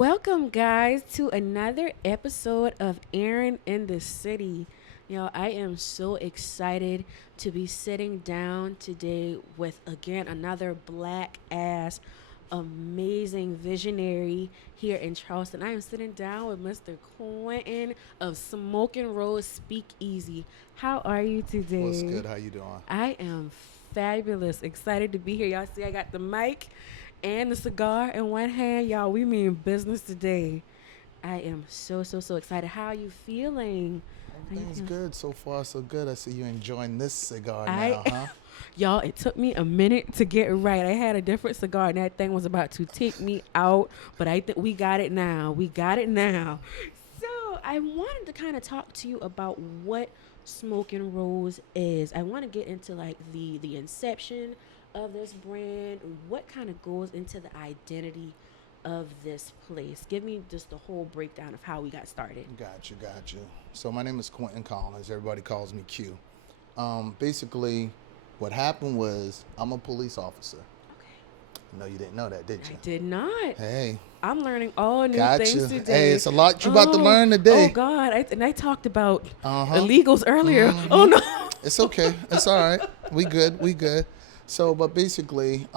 Welcome, guys, to another episode of Erin in the City. I am so excited to be sitting down today with, again, another black ass, amazing visionary here in Charleston. I am sitting down with Mr. Quintin of Smokin Rose Speakeasy. How are you What's today? good? How you doing? I am fabulous. Excited to be here. Y'all see I got the mic and the cigar in one hand. Y'all, we mean business today. I am so excited. How are you feeling? How you Everything's feeling? good so far, so good. I see you enjoying this cigar I now, huh? Y'all, it took me a minute to get it right. I had a different cigar and that thing was about to take me out, but I think we got it now. We got it now. So I wanted to kind of talk to you about what Smokin Rose is. I want to get into like the inception of this brand, what kind of goes into the identity of this place. Give me just the whole breakdown of how we got started. Got you. So my name is Quintin Collins. Everybody calls me Q. Basically, what happened was I'm a police officer. Okay. No, you didn't know that, did I you? did not. Hey, I'm learning all new got things you. today. Hey, it's a lot you about to Oh, learn oh today. God! I talked about Uh-huh. illegals earlier. Oh no! It's okay. It's all right. We good. We good. So, but basically,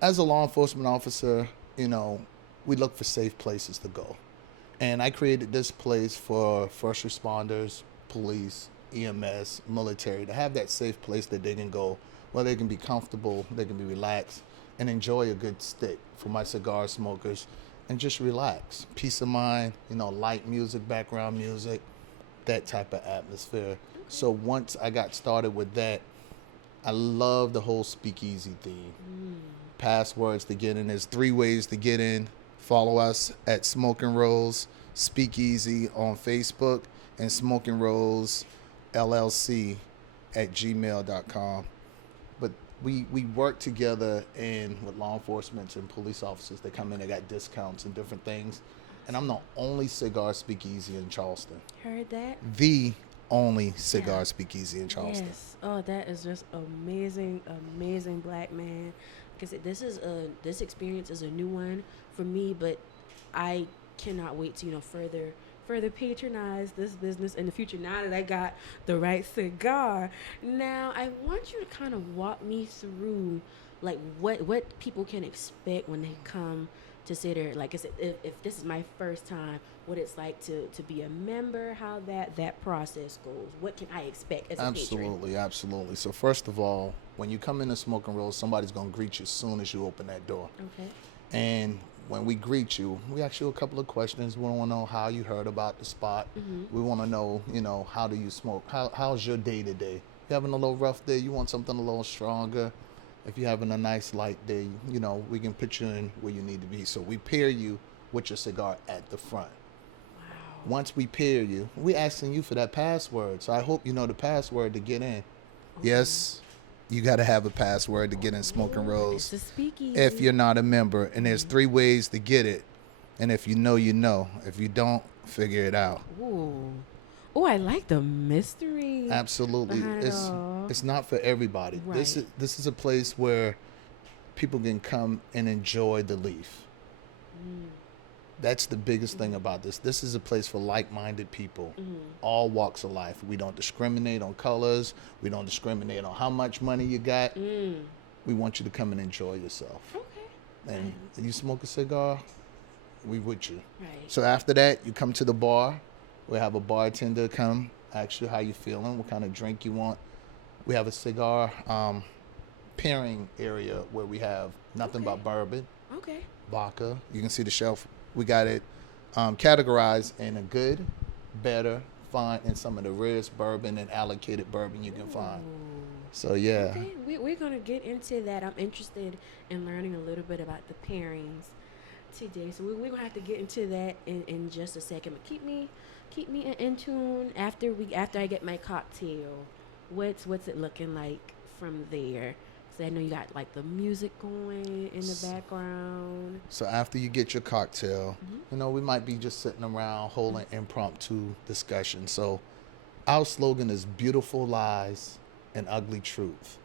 as a law enforcement officer, we look for safe places to go. And I created this place for first responders, police, EMS, military, to have that safe place that they can go where they can be comfortable, they can be relaxed, and enjoy a good stick for my cigar smokers and just relax. Peace of mind, light music, background music, that type of atmosphere. So once I got started with that, I love the whole speakeasy theme. Passwords to get in. There's 3 ways to get in. Follow us at Smokin Rose Speakeasy on Facebook and Smokin Rose LLC at gmail.com. But we work together and with law enforcement and police officers. They come in, they got discounts and different things. And I'm the only cigar speakeasy in Charleston. Heard that? The only cigar Yeah. speakeasy in Charleston. Yes. Oh, that is just amazing, amazing black man. Because this experience is a new one for me, but I cannot wait to further patronize this business in the future. Now that I got the right cigar, now I want you to kind of walk me through like what people can expect when they come to sit there. Like I said, if this is my first time, what it's like to be a member, how that process goes. What can I expect as a patron? Absolutely. So first of all, when you come in to Smokin Rose, somebody's gonna greet you as soon as you open that door. Okay. And when we greet you, we ask you a couple of questions. We want to know how you heard about the spot. We want to know, how do you smoke? How's your day to day? You having a little rough day? You want something a little stronger? If you're having a nice light day, we can put you in where you need to be. So we pair you with your cigar at the front. Wow. Once we pair you, we asking you for that password. So I hope you know the password to get in. Yes, you got to have a password to get in Smokin Rose. It's a speakeasy. If you're not a member, and there's 3 ways to get it. And if you know, you know. If you don't, figure it out. Ooh. Oh, I like the mystery. Absolutely. Behind it all. It's not for everybody. Right. This is a place where people can come and enjoy the leaf. That's the biggest thing about this. This is a place for like-minded people, all walks of life. We don't discriminate on colors. We don't discriminate on how much money you got. We want you to come and enjoy yourself. Okay. And you smoke a cigar, we with you. Right. So after that, you come to the bar. We have a bartender come, ask you how you feeling, what kind of drink you want. We have a cigar pairing area where we have nothing but bourbon, Okay. vodka. You can see the shelf. We got it categorized in a good, better, fine, and some of the rarest bourbon and allocated bourbon you can find. So yeah. Okay, we're gonna get into that. I'm interested in learning a little bit about the pairings today, so we're gonna have to get into that in just a second. But keep me in tune after I get my cocktail. What's it looking like from there? So I know you got like the music going in the background. So after you get your cocktail, we might be just sitting around holding impromptu discussion. So our slogan is beautiful lies and ugly truth.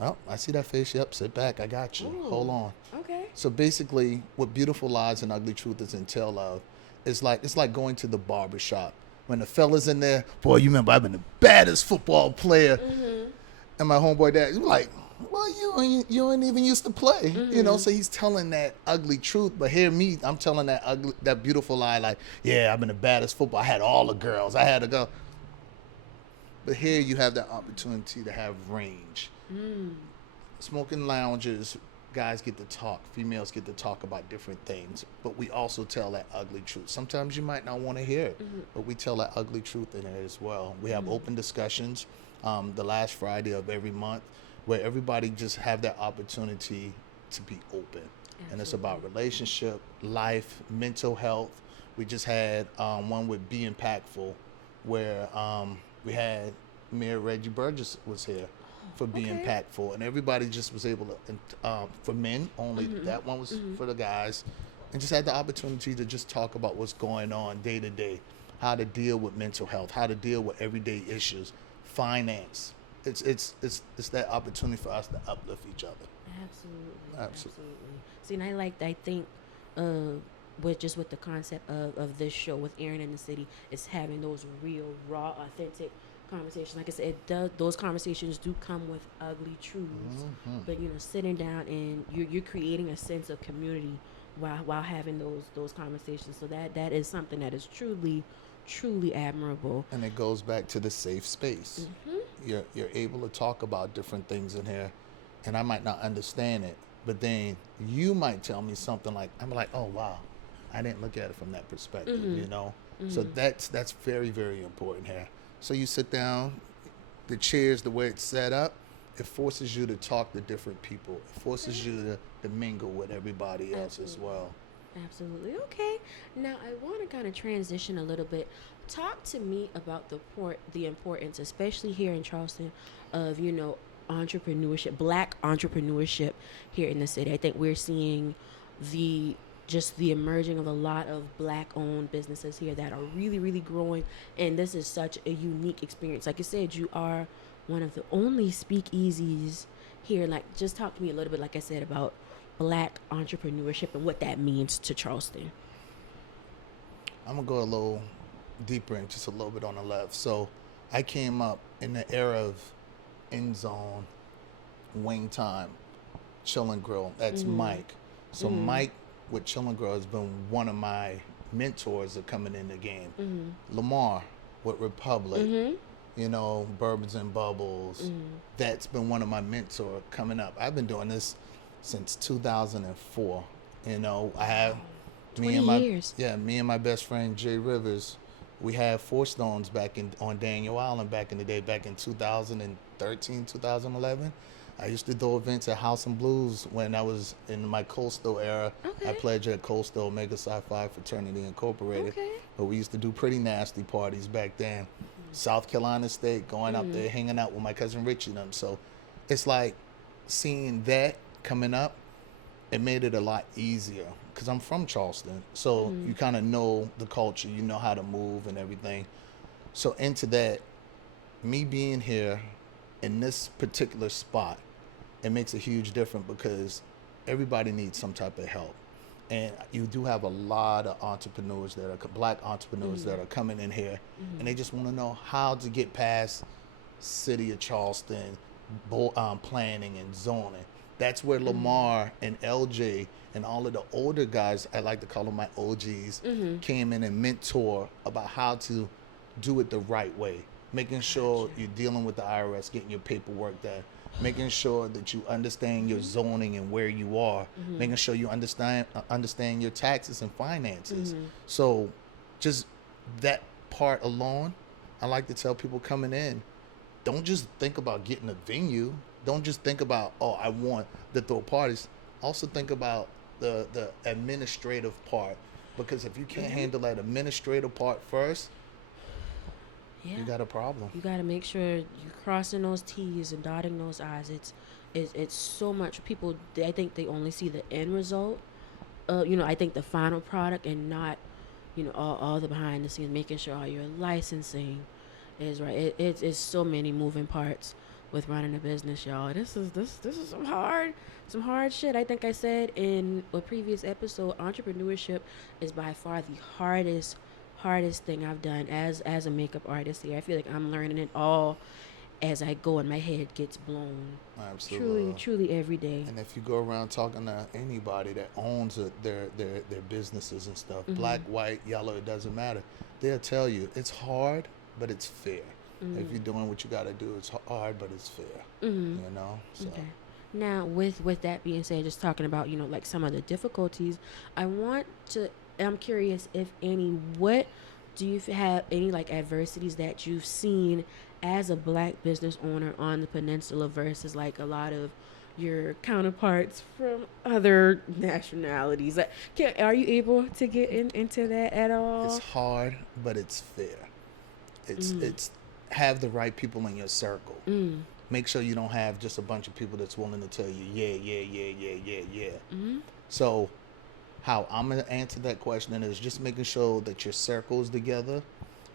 Oh, I see that face. Yep, sit back. I got you. Hold Ooh, on. okay. So basically, what Beautiful Lies and Ugly Truth is entail of is like it's like going to the barber shop. When the fella's in there, boy, you remember I've been the baddest football player. Mhm. And my homeboy dad, you like, well, you ain't even used to play, Mhm. So he's telling that ugly truth, but here me, I'm telling that beautiful lie, like, yeah, I've been the baddest football. I had all the girls. I had to go. But here you have that opportunity to have range. Mm. Smoking lounges, guys get to talk, females get to talk about different things, but we also tell that ugly truth. Sometimes you might not want to hear it, but we tell that ugly truth in it as well. We have open discussions the last Friday of every month where everybody just have that opportunity to be open. And it's about relationship, life, mental health. We just had one with Be Impactful where we had Mayor Reggie Burgess was here for Be Okay. Impactful, and everybody just was able to, for men only, that one was for the guys, and just had the opportunity to just talk about what's going on day to day, how to deal with mental health, how to deal with everyday issues, finance. It's that opportunity for us to uplift each other. Absolutely. Absolutely. Absolutely. See, and I think, with the concept of this show with Erin in the city, is having those real, raw, authentic conversations. Like I said, those conversations do come with ugly truths, but sitting down and you're creating a sense of community while having those conversations. So that is something that is truly admirable. And it goes back to the safe space. You're able to talk about different things in here, and I might not understand it, but then you might tell me something like, I'm like, oh wow, I didn't look at it from that perspective. So that's very, very important here. So you sit down, the chairs, the way it's set up, it forces you to talk to different people. It forces you to mingle with everybody else as well. Absolutely. Okay. Now I want to kind of transition a little bit. Talk to me about the importance, especially here in Charleston, of entrepreneurship, Black entrepreneurship here in the city. I think we're seeing the the emerging of a lot of Black-owned businesses here that are really, really growing, and this is such a unique experience. Like you said, you are one of the only speakeasies here. Like, just talk to me a little bit, like I said, about Black entrepreneurship and what that means to Charleston. I'm gonna go a little deeper and just a little bit on the left. So I came up in the era of End Zone, Wing Time, Chill and Grill. That's Mike. So Mike with Chill and Grill has been one of my mentors of coming in the game. Lamar with Republic, Bourbons and Bubbles. That's been one of my mentors coming up. I've been doing this since 2004. I have 20 years. me and my best friend Jay Rivers. We had Four Stones on Daniel Island back in the day, back in 2013, 2011. I used to do events at House and Blues when I was in my Coastal era. Okay. I pledged at Coastal Omega Psi Phi Fraternity Incorporated. Okay. But we used to do pretty nasty parties back then. South Carolina State, going up there, hanging out with my cousin Richie and them. So it's like seeing that coming up, it made it a lot easier because I'm from Charleston. So you kind of know the culture, you know how to move and everything. So into that, me being here in this particular spot, it makes a huge difference because everybody needs some type of help. And you do have a lot of entrepreneurs Black entrepreneurs that are coming in here, and they just want to know how to get past City of Charleston planning and zoning. That's where Lamar and LJ and all of the older guys, I like to call them my OGs, came in and mentor about how to do it the right way. Making sure you're dealing with the IRS, getting your paperwork done, making sure that you understand your zoning and where you are, making sure you understand your taxes and finances. So just that part alone, I like to tell people coming in, don't just think about getting a venue. Don't just think about, I want to throw parties. Also think about the administrative part, because if you can't handle that administrative part first, you got a problem. You got to make sure you're crossing those T's and dotting those I's. It's so much. People, I think they only see the end result. I think the final product, and not, all the behind the scenes, making sure all your licensing is right. It's so many moving parts. with running a business, y'all. This is some hard shit. I think I said in a previous episode, entrepreneurship is by far the hardest thing I've done as a makeup artist here. I feel like I'm learning it all as I go and my head gets blown. Absolutely. Truly every day. And if you go around talking to anybody that owns their businesses and stuff, black, white, yellow, it doesn't matter. They'll tell you it's hard, but it's fair. If you're doing what you got to do, it's hard, but it's fair. You know. So. Okay. Now, with that being said, just talking about like some of the difficulties, I'm curious if any. What do you have any like adversities that you've seen as a black business owner on the peninsula versus like a lot of your counterparts from other nationalities? Are you able to get into that at all? It's hard, but it's fair. It's have the right people in your circle. Make sure you don't have just a bunch of people that's willing to tell you, yeah. So how I'm going to answer that question is just making sure that your circle is together.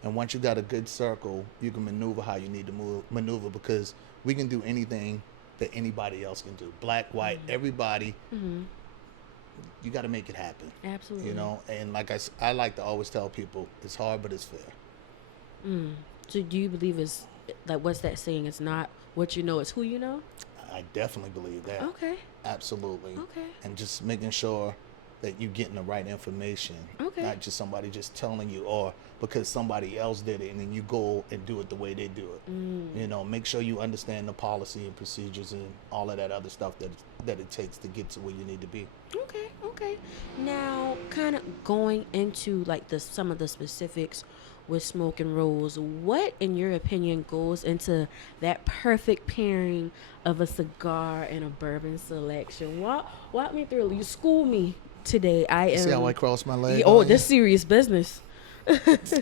And once you got a good circle, you can maneuver how you need to maneuver, because we can do anything that anybody else can do. Black, white, everybody. You got to make it happen. Absolutely. You know, and like I like to always tell people, it's hard, but it's fair. So do you believe it's like, what's that saying? It's not what you know, it's who you know? I definitely believe that. Okay. Absolutely. Okay. And just making sure that you're getting the right information. Okay. Not just somebody just telling you, or because somebody else did it and then you go and do it the way they do it. You know, make sure you understand the policy and procedures and all of that other stuff that it takes to get to where you need to be. Okay. Now, kind of going into like some of the specifics with Smokin Rose, what in your opinion goes into that perfect pairing of a cigar and a bourbon selection? Walk me through. You school me today. See how I cross my leg? This serious business.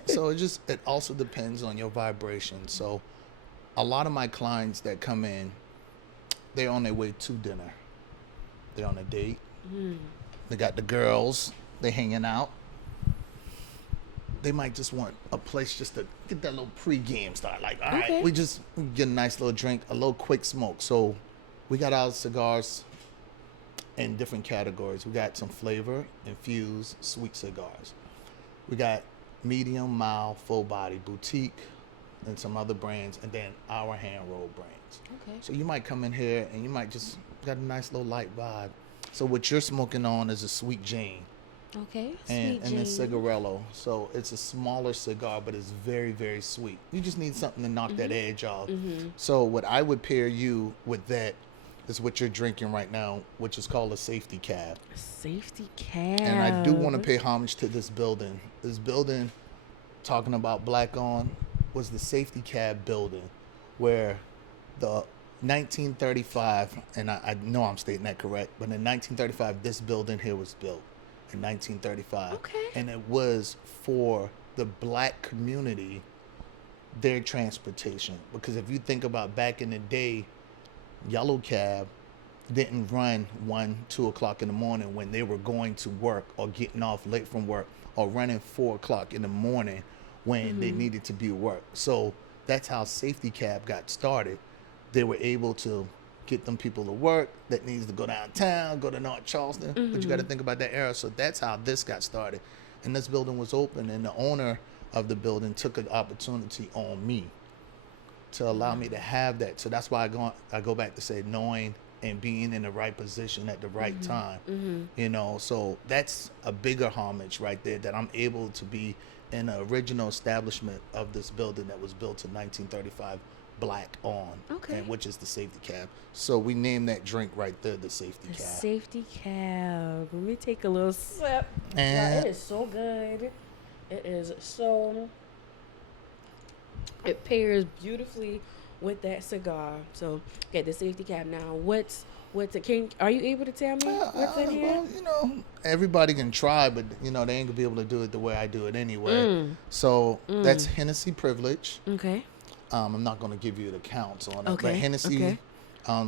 So it also depends on your vibration. So a lot of my clients that come in, they're on their way to dinner. They're on a date. They got the girls. They hanging out. They might just want a place just to get that little pre-game start. Like, all right, we get a nice little drink, a little quick smoke. So we got our cigars in different categories. We got some flavor, infused, sweet cigars. We got medium, mild, full body, boutique, and some other brands, and then our hand rolled brands. Okay. So you might come in here and you might just got a nice little light vibe. So what you're smoking on is a Sweet Jane. Okay. And a cigarello. So it's a smaller cigar, but it's very, very sweet. You just need something to knock that edge off. So what I would pair you with that is what you're drinking right now, which is called a safety cab. Safety cab. And I do want to pay homage to this building. This building, talking about black on, was the safety cab building where the 1935, and I know I'm stating that correct, but in 1935, this building here was built in 1935. Okay. And it was for the black community, their transportation. Because if you think about back in the day, yellow cab didn't run 1-2 o'clock in the morning when they were going to work or getting off late from work, or running 4 o'clock in the morning when they needed to be at work. So that's how safety cab got started. They were able to get them people to work that needs to go downtown, go to North Charleston. But you got to think about that era. So that's how this got started. And this building was open, and the owner of the building took an opportunity on me to allow me to have that. So that's why I go back to say knowing and being in the right position at the right time. You know, so that's a bigger homage right there, that I'm able to be in the original establishment of this building that was built in 1935, black on, and which is the safety cab. So we named that drink right there the safety cab. Safety cab. Let me take a little sip. And it is so good. It is so. It pairs beautifully with that cigar. So get the safety cab. Now, what's it? Are you able to tell me what's in here? Well, you know, everybody can try, but you know they ain't gonna be able to do it the way I do it anyway. So that's Hennessy Privilege. Okay. I'm not going to give you the counts on it, Okay, but Hennessy, okay.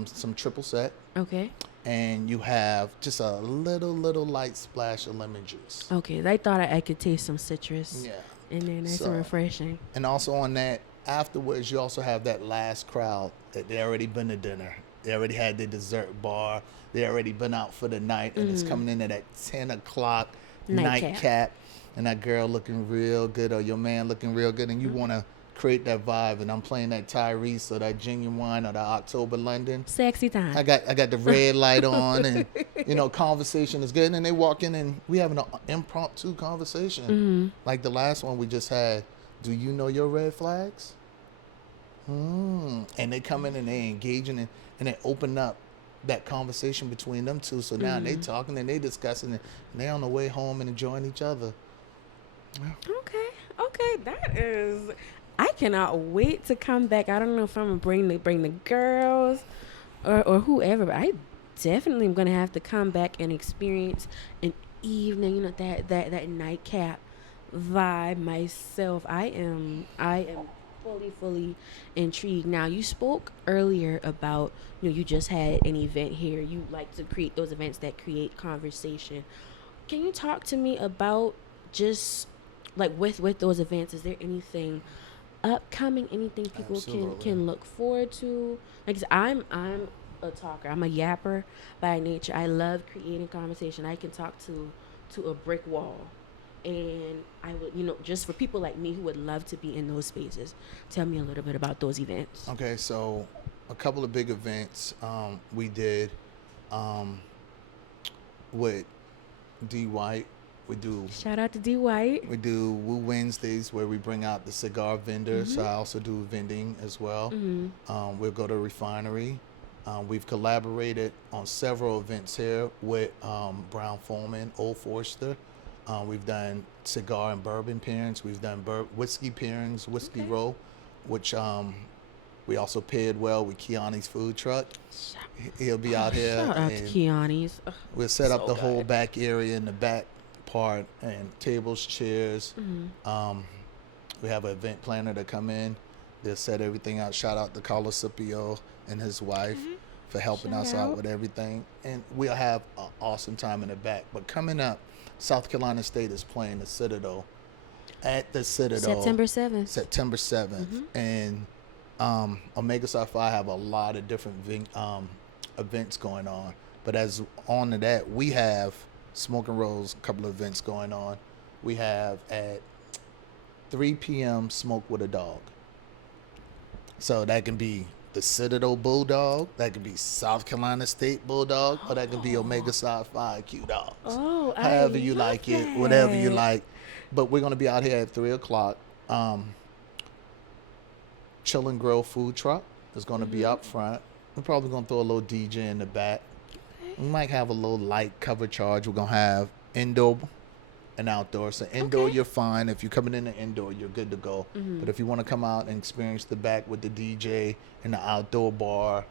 Some triple set, Okay. and you have just a little light splash of lemon juice. Okay. I thought I could taste some citrus. Yeah. And then nice So- and refreshing. And also on that, afterwards, you also have that last crowd that they already been to dinner. They already had their dessert bar. They already been out for the night, and it's coming in at that 10 o'clock nightcap, and that girl looking real good or your man looking real good, and you want to create that vibe. And I'm playing that Tyrese or that Genuine or that October London. Sexy time. I got the red light on, and conversation is good. And then they walk in, and we having an impromptu conversation, like the last one we just had. Do you know your red flags? And they come in and they engaging and they open up that conversation between them two. So now they talking and they discussing it, and they on the way home and enjoying each other. Okay, that is. I cannot wait to come back. I don't know if I'm gonna bring the girls or whoever, but I definitely am gonna have to come back and experience an evening, that nightcap vibe myself. I am fully intrigued. Now, you spoke earlier about you just had an event here. You like to create those events that create conversation. Can you talk to me about just like with those events? Is there anything upcoming, anything people can look forward to? Like, I'm a talker. I'm a yapper by nature. I love creating conversation. I can talk to a brick wall. And I would, just for people like me who would love to be in those spaces, tell me a little bit about those events. Okay, so a couple of big events we did with D. White. We do. Shout out to D. White. We do Woo Wednesdays where we bring out the cigar vendors. So I also do vending as well. We'll go to Refinery. We've collaborated on several events here with Brown Foreman, Old Forester. We've done cigar and bourbon pairings. We've done whiskey pairings, Whiskey Row, which we also paired well with Kiani's food truck. He'll be out here. Shout out to Kiani's. We'll set up the whole back area in the back part and tables, chairs. We have an event planner to come in. They'll set everything out. Shout out to Carlos Scipio and his wife for helping us out with everything. And we'll have an awesome time in the back. But coming up, South Carolina State is playing the Citadel at the Citadel. September 7th. September 7th. And Omega Psi Phi have a lot of different events going on. But as on to that, we have Smokin Rose, a couple of events going on. We have at 3 p.m. Smoke with a Dog. So that can be the Citadel Bulldog, that could be South Carolina State Bulldog, or that could be Omega Psi Phi Q Dogs. Oh, however you like it, whatever you like. But we're going to be out here at 3 o'clock. Chill and Grill food truck is going to be up front. We're probably going to throw a little DJ in the back. We might have a little light cover charge. We're going to have indoor and outdoor. So indoor, you're fine. If you're coming in the indoor, you're good to go. But if you want to come out and experience the back with the DJ and the outdoor bar,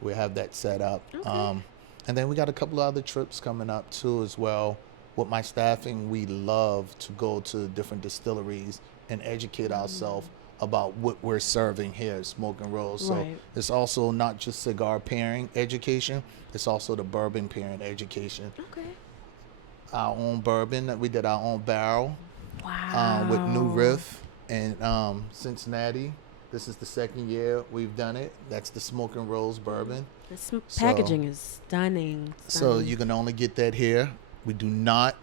we have that set up. And then we got a couple of other trips coming up too as well. With my staffing, we love to go to different distilleries and educate ourselves about what we're serving here at Smokin Rose. So it's also not just cigar pairing education, it's also the bourbon pairing education. Our own bourbon, that we did our own barrel with New Riff and Cincinnati. This is the second year we've done it. That's the Smokin Rose bourbon. The packaging is stunning. So you can only get that here. We do not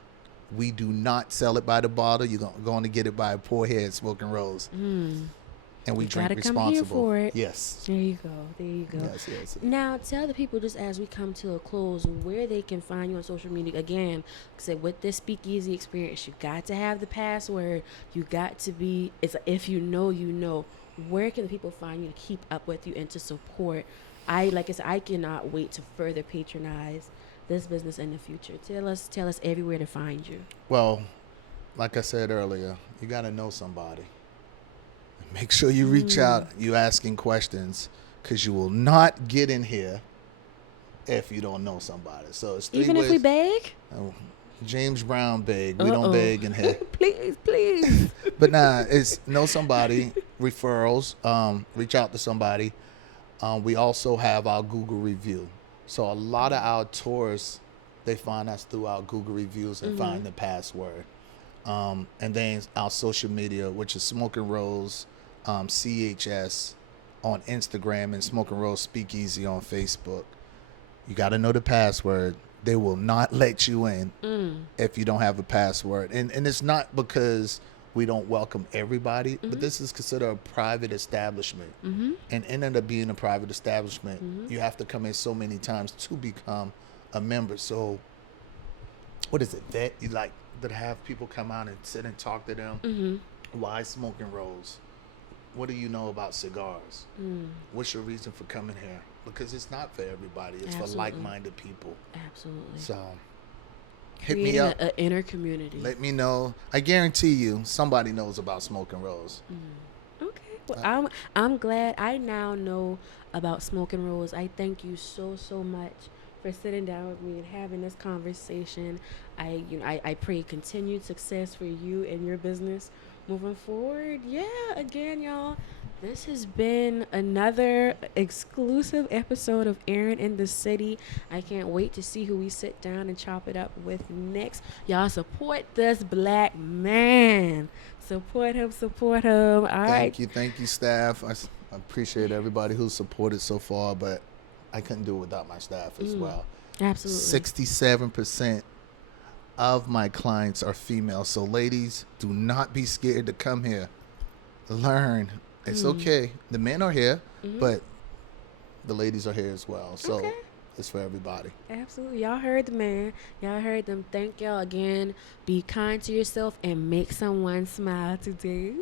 sell it by the bottle. You're going to get it by a pour here at Smokin Rose. And we drink responsible. Come here for it. Yes. There you go. Yes. Now, tell the people, just as we come to a close, where they can find you on social media. Again, said with this speakeasy experience, you got to have the password. You got to be. It's if you know, you know. Where can the people find you to keep up with you and to support? Like I said, I cannot wait to further patronize this business in the future. Tell us everywhere to find you. Well, like I said earlier, you got to know somebody. Make sure you reach out, you asking questions, because you will not get in here if you don't know somebody. So it's 3 ways. Even if we beg? Oh, James Brown beg. We don't beg in here. Please. But it's know somebody, referrals, reach out to somebody. We also have our Google review. So a lot of our tourists, they find us through our Google reviews and find the password. And then our social media, which is Smokin Rose CHS on Instagram and Smokin Rose Speakeasy on Facebook. You got to know the password. They will not let you in if you don't have a password. And it's not because we don't welcome everybody, but this is considered a private establishment. And in it being a private establishment, you have to come in so many times to become a member. So what is it that you like to have people come out and sit and talk to them? Why Smokin Rose? What do you know about cigars? What's your reason for coming here? Because it's not for everybody. It's for like-minded people. Absolutely. So hit Creating me up. An inner community. Let me know. I guarantee you somebody knows about Smokin Rose. Okay. Well, I'm glad I now know about Smokin Rose. I thank you so much for sitting down with me and having this conversation. I pray continued success for you and your business moving forward. Yeah, again, y'all, this has been another exclusive episode of Erin in the City. I can't wait to see who we sit down and chop it up with next. Y'all support this black man. Support him. All right. Thank you, staff. I appreciate everybody who's supported so far, but I couldn't do it without my staff as well. Absolutely. 67% of my clients are female. So ladies, do not be scared to come here. Learn. It's okay. The men are here, but the ladies are here as well. So it's for everybody. Absolutely. Y'all heard the man. Y'all heard them. Thank y'all again. Be kind to yourself and make someone smile today.